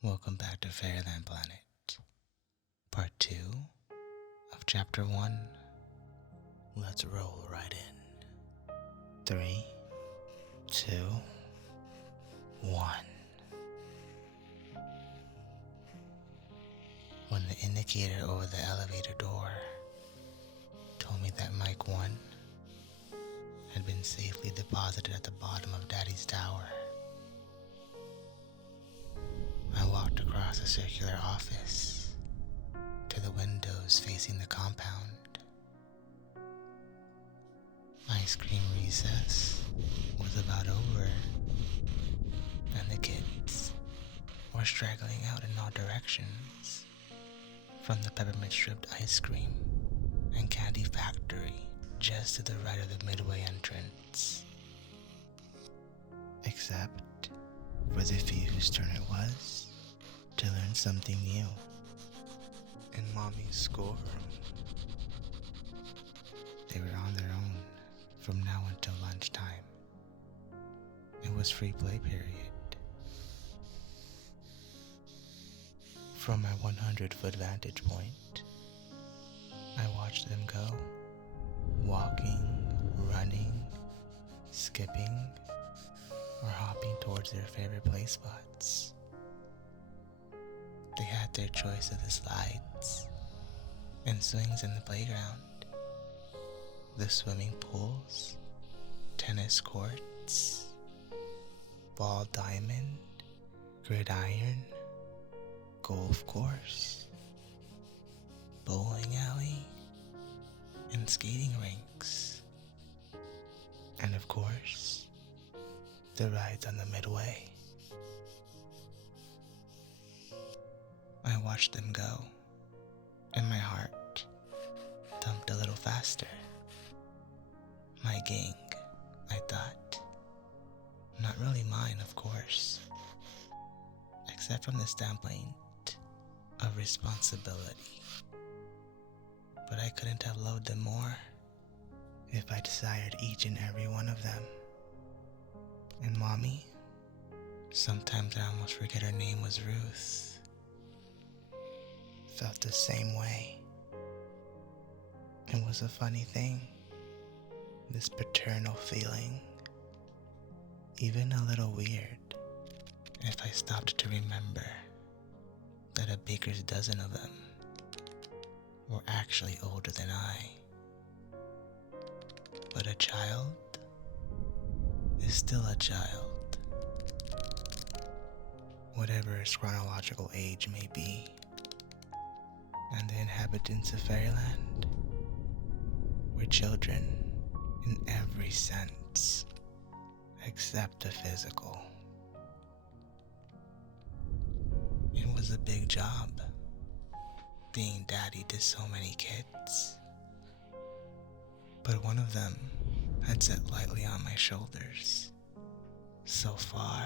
Welcome back to Fairyland Planet, Part 2 of Chapter 1. Let's roll right in. 3, 2, 1. When the indicator over the elevator door told me that Mike 1 had been safely deposited at the bottom of Daddy's tower, I walked across the circular office to the windows facing the compound. Ice cream recess was about over, and the kids were straggling out in all directions from the peppermint striped ice cream and candy factory just to the right of the midway entrance. Except for the few whose turn it was to learn something new in Mommy's schoolroom. They were on their own from now until lunchtime. It was free play period. From my 100-foot vantage point, I watched them go, walking, running, skipping, or hopping towards their favorite play spots. They had their choice of the slides and swings in the playground, the swimming pools, tennis courts, ball diamond, gridiron, golf course, bowling alley, and skating rinks. And of course, the rides on the midway. I watched them go, and my heart thumped a little faster. My gang, I thought. Not really mine, of course, except from the standpoint of responsibility. But I couldn't have loved them more if I desired each and every one of them. And Mommy, sometimes I almost forget her name was Ruth, felt the same way. It was a funny thing, this paternal feeling, even a little weird if I stopped to remember that a baker's dozen of them were actually older than I. But a child is still a child, whatever its chronological age may be. And the inhabitants of Fairyland were children in every sense except the physical. It was a big job being daddy to so many kids, but one of them had sat lightly on my shoulders so far.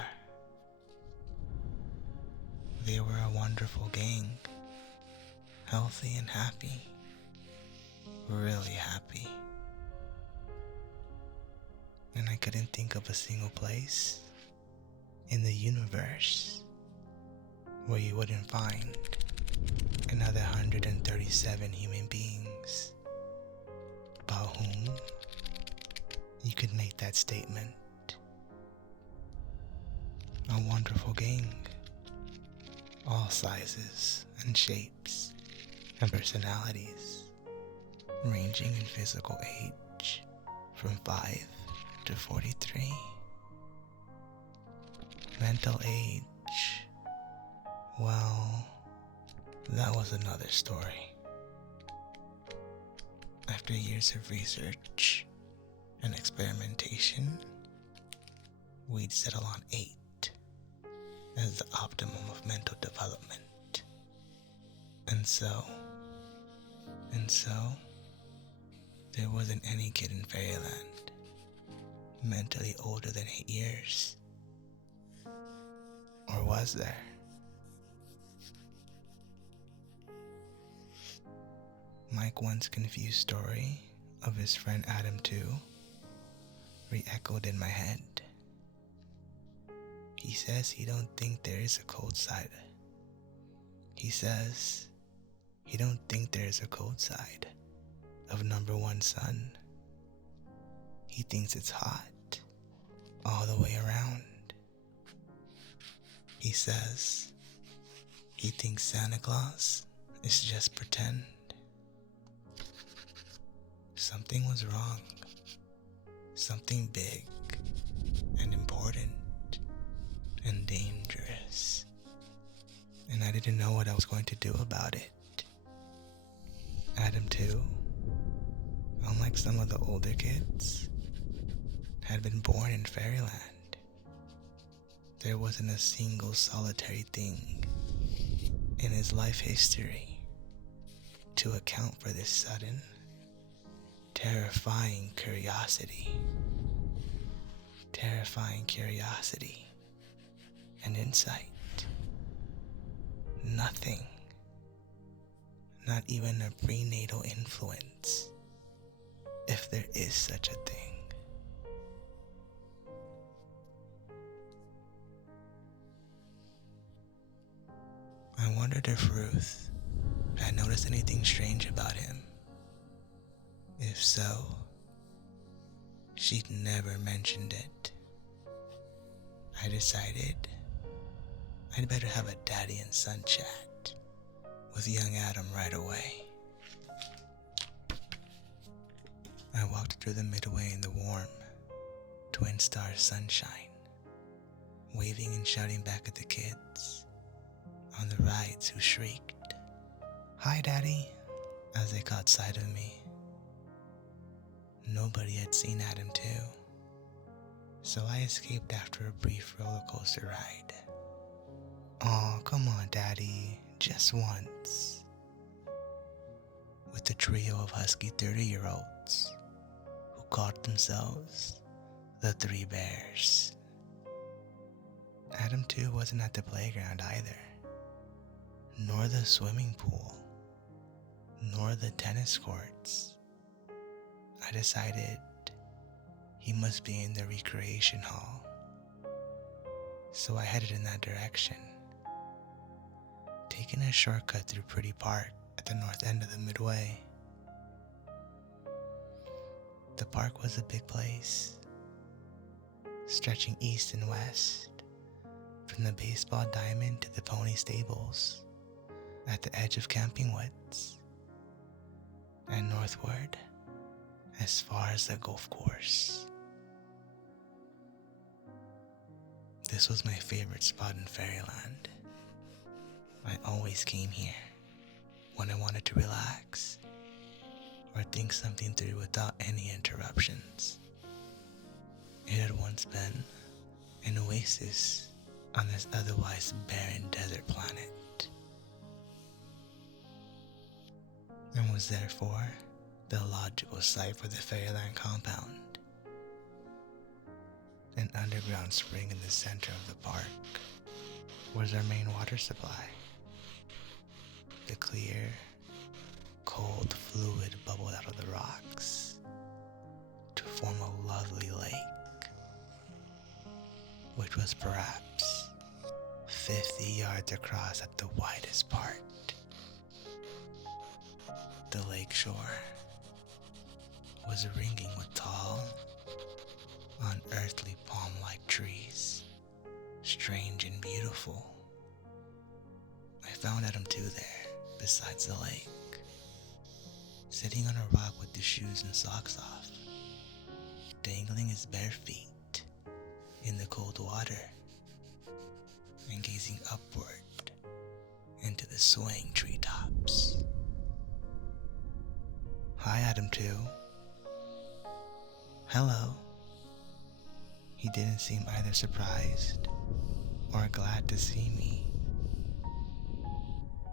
They were a wonderful gang, healthy and happy, really happy. And I couldn't think of a single place in the universe where you wouldn't find another 137 human beings about whom you could make that statement. A wonderful gang, all sizes and shapes and personalities, ranging in physical age from 5 to 43. Mental age, well, that was another story. After years of research and experimentation, we'd settle on 8 as the optimum of mental development. And so, there wasn't any kid in Fairyland mentally older than 8 years. Or was there? Mike once confused story of his friend Adam too re-echoed in my head. He says he don't think there is a cold side He says he don't think there's a cold side of number one sun. He thinks it's hot all the way around. He says he thinks Santa Claus is just pretend. Something was wrong. Something big and important and dangerous. And I didn't know what I was going to do about it. Adam, too, unlike some of the older kids, had been born in Fairyland. There wasn't a single solitary thing in his life history to account for this sudden, terrifying curiosity and insight. Nothing, not even a prenatal influence, if there is such a thing. I wondered if Ruth had noticed anything strange about him. If so, she'd never mentioned it. I decided I'd better have a daddy and son chat with young Adam right away. I walked through the midway in the warm, twin star sunshine, waving and shouting back at the kids on the rides who shrieked, "Hi, Daddy," as they caught sight of me. Nobody had seen Adam too, so I escaped after a brief roller coaster ride. "Aw, come on, Daddy, just once," with the trio of husky 30-year-olds who called themselves the Three Bears. Adam too wasn't at the playground either, nor the swimming pool, nor the tennis courts. I decided he must be in the recreation hall, so I headed in that direction, taking a shortcut through Pretty Park at the north end of the midway. The park was a big place, stretching east and west, from the baseball diamond to the pony stables at the edge of Camping Woods, and northward as far as the golf course. This was my favorite spot in Fairyland. I always came here when I wanted to relax or think something through without any interruptions. It had once been an oasis on this otherwise barren desert planet, and was therefore the logical site for the Fairyland compound. An underground spring in the center of the park was our main water supply. The clear, cold fluid bubbled out of the rocks to form a lovely lake, which was perhaps 50 yards across at the widest part. The lake shore was ringing with tall, unearthly palm-like trees, strange and beautiful. I found Adam too there, besides the lake, sitting on a rock with his shoes and socks off, dangling his bare feet in the cold water, and gazing upward into the swaying treetops. "Hi, Adam too." "Hello." He didn't seem either surprised or glad to see me.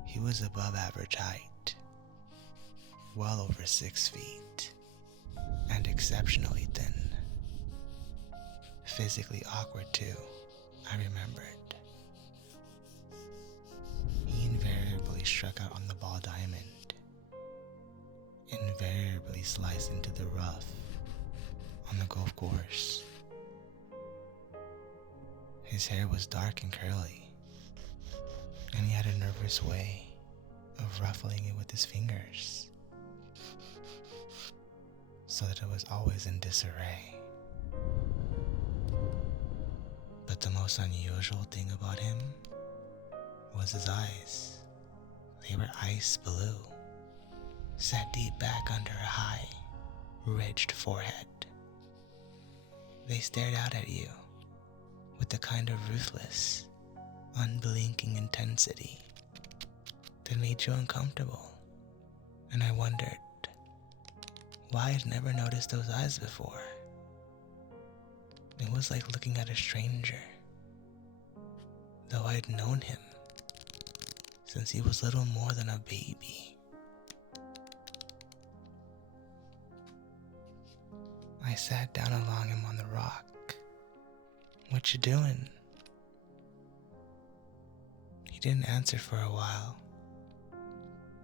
He was above average height, well over 6 feet, and exceptionally thin. Physically awkward too, I remembered. He invariably struck out on the ball diamond, invariably sliced into the rough on the golf course. His hair was dark and curly, and he had a nervous way of ruffling it with his fingers so that it was always in disarray. But the most unusual thing about him was his eyes. They were ice blue, set deep back under a high, ridged forehead. They stared out at you with a kind of ruthless, unblinking intensity that made you uncomfortable, and I wondered why I'd never noticed those eyes before. It was like looking at a stranger, though I'd known him since he was little more than a baby. I sat down along him on the rock. "What you doing?" He didn't answer for a while.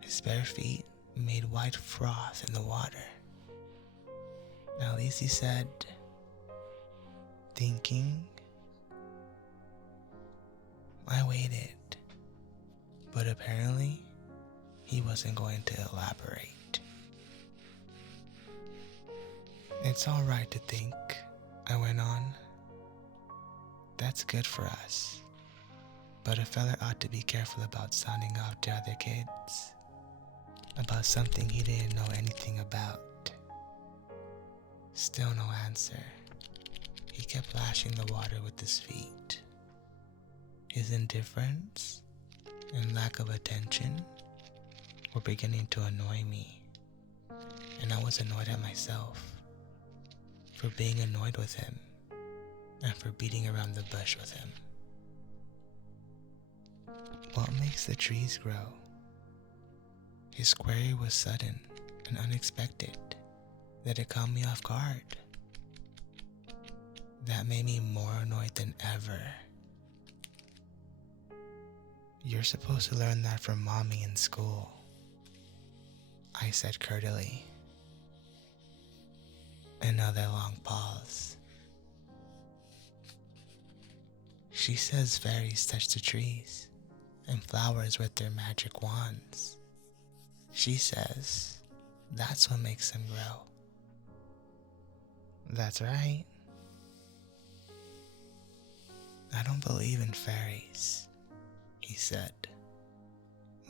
His bare feet made white froth in the water. At least he said, "Thinking?" I waited, but apparently he wasn't going to elaborate. "It's all right to think," I went on. "That's good for us. But a fella ought to be careful about sounding off to other kids about something he didn't know anything about." Still no answer. He kept lashing the water with his feet. His indifference and lack of attention were beginning to annoy me, and I was annoyed at myself for being annoyed with him and for beating around the bush with him. What makes the trees grow? His query was sudden and unexpected that it caught me off guard. That made me more annoyed than ever. "You're supposed to learn that from Mommy in school," I said curdily. Another long pause. "She says fairies touch the trees and flowers with their magic wands. She says that's what makes them grow." "That's right." "I don't believe in fairies," he said,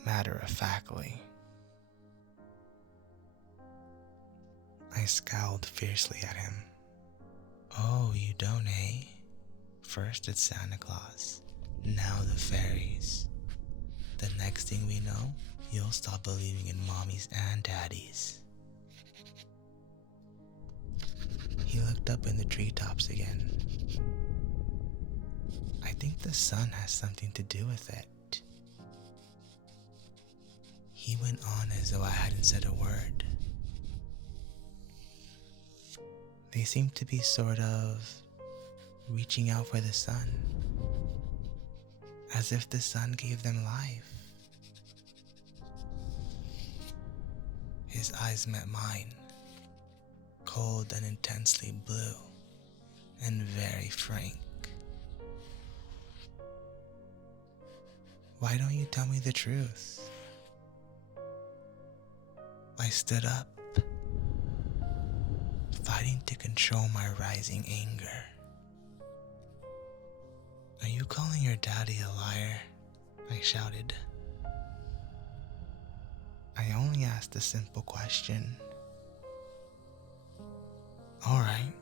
matter-of-factly. I scowled fiercely at him. "Oh, you don't, eh? First it's Santa Claus, now the fairies. The next thing we know, you'll stop believing in mommies and daddies." He looked up in the treetops again. "I think the sun has something to do with it." He went on as though I hadn't said a word. "They seem to be sort of reaching out for the sun, as if the sun gave them life." His eyes met mine, cold and intensely blue, and very frank. "Why don't you tell me the truth?" I stood up, fighting to control my rising anger. "Are you calling your daddy a liar?" I shouted. "I only asked a simple question." All right,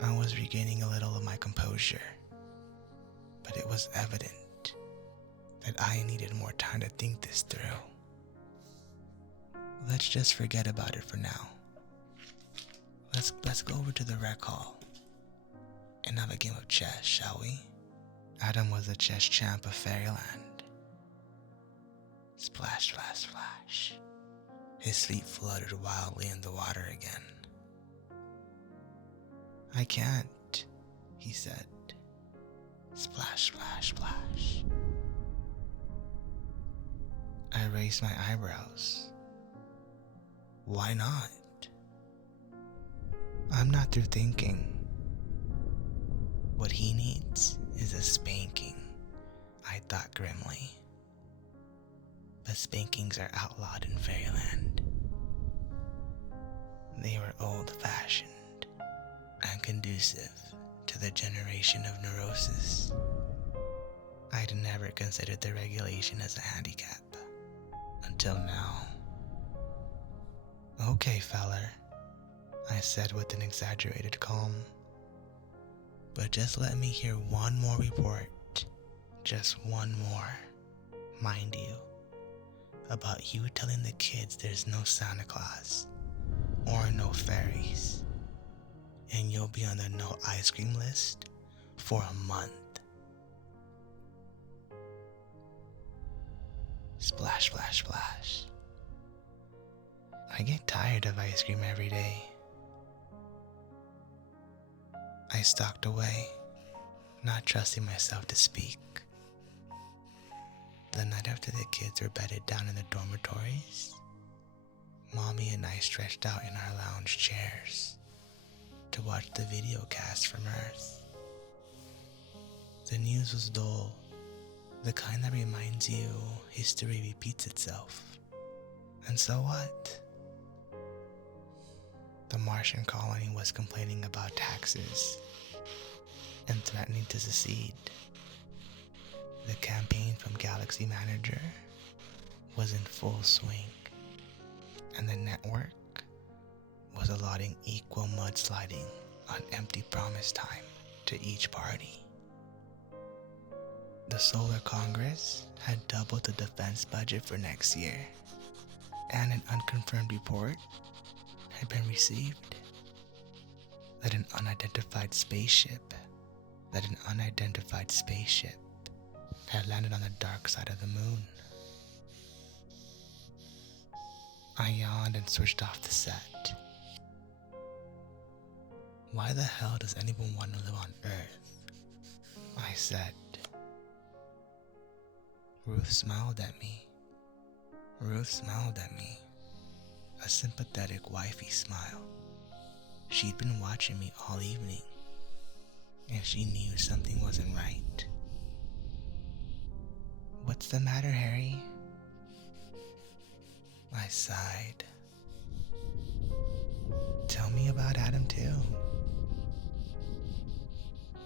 I was regaining a little of my composure, but it was evident that I needed more time to think this through. "Let's just forget about it for now. Let's go over to the rec hall and have a game of chess, shall we?" Adam was a chess champ of Fairyland. Splash, splash, splash. His feet fluttered wildly in the water again. "I can't," he said. Splash, splash, splash. I raised my eyebrows. "Why not?" "I'm not through thinking. What he needs is a spanking," I thought grimly. but spankings are outlawed in Fairyland. They were old-fashioned and conducive to the generation of neurosis. I'd never considered the regulation as a handicap until now. "Okay, feller," I said with an exaggerated calm. "But just let me hear one more report, just one more, mind you, about you telling the kids there's no Santa Claus or no fairies, and you'll be on the no ice cream list for a month." Splash, splash, splash. I get tired of ice cream every day. I stalked away, not trusting myself to speak. The night after the kids were bedded down in the dormitories, Mommy and I stretched out in our lounge chairs to watch the video cast from Earth. The news was dull, the kind that reminds you history repeats itself. And so what? The Martian colony was complaining about taxes and threatening to secede. The campaign from Galaxy Manager was in full swing, and the network was allotting equal mudsliding on empty promise time to each party. The Solar Congress had doubled the defense budget for next year, and an unconfirmed report had been received that an unidentified spaceship had landed on the dark side of the moon. I yawned and switched off the set. "Why the hell does anyone want to live on Earth?" I said. Ruth smiled at me. A sympathetic wifey smile. She'd been watching me all evening, and she knew something wasn't right. "What's the matter, Harry?" I sighed. "Tell me about Adam too."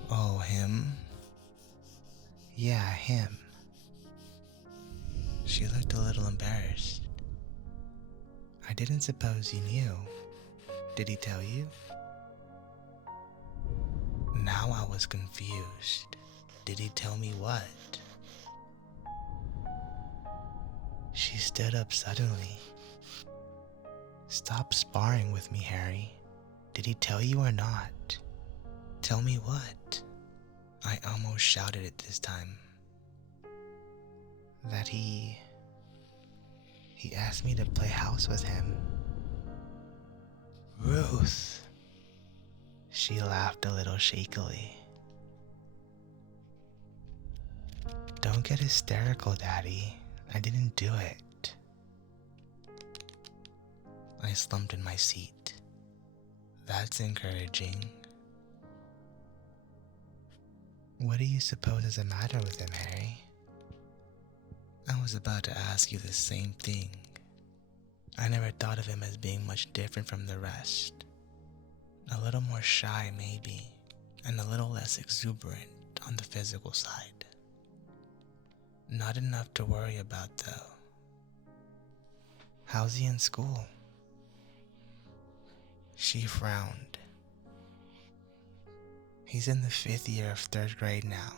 "Oh, him?" "Yeah, him." She looked a little embarrassed. "I didn't suppose you knew. Did he tell you?" Now I was confused. Did he tell me what? She stood up suddenly. "Stop sparring with me, Harry. Did he tell you or not? Tell me what?" I almost shouted it this time. "That he asked me to play house with him." "Ruth!" She laughed a little shakily. "Don't get hysterical, Daddy. I didn't do it." I slumped in my seat. "That's encouraging." "What do you suppose is the matter with him, Harry?" "I was about to ask you the same thing. I never thought of him as being much different from the rest. A little more shy, maybe, and a little less exuberant on the physical side. Not enough to worry about, though. How's he in school?" She frowned. "He's in the 5th year of 3rd grade now,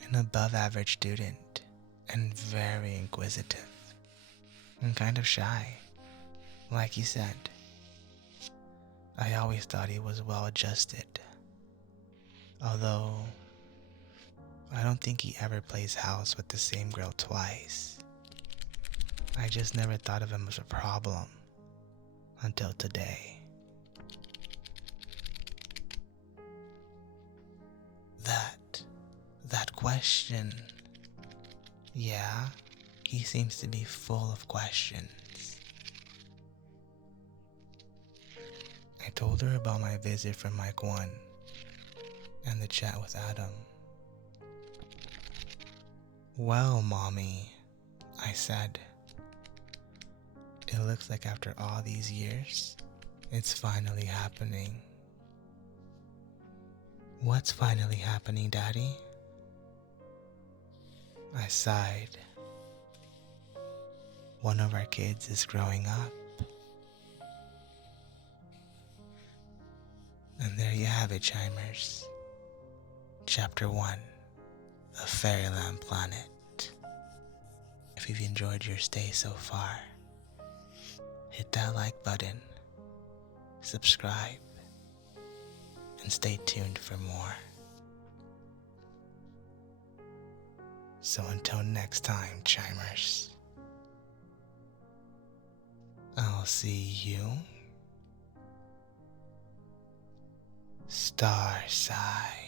an above-average student, and very inquisitive, and kind of shy, like you said. I always thought he was well-adjusted, although I don't think he ever plays house with the same girl twice. I just never thought of him as a problem until today." That question. Yeah, he seems to be full of questions. I told her about my visit from Mike 1 and the chat with Adam. "Well, Mommy," I said, It looks like after all these years, it's finally happening. What's finally happening, Daddy? I sighed. One of our kids is growing up. And there you have it, Chimerz. Chapter 1 of Fairyland Planet. If you've enjoyed your stay so far, hit that like button, subscribe, and stay tuned for more. So until next time, Chimerz, I'll see you Starside.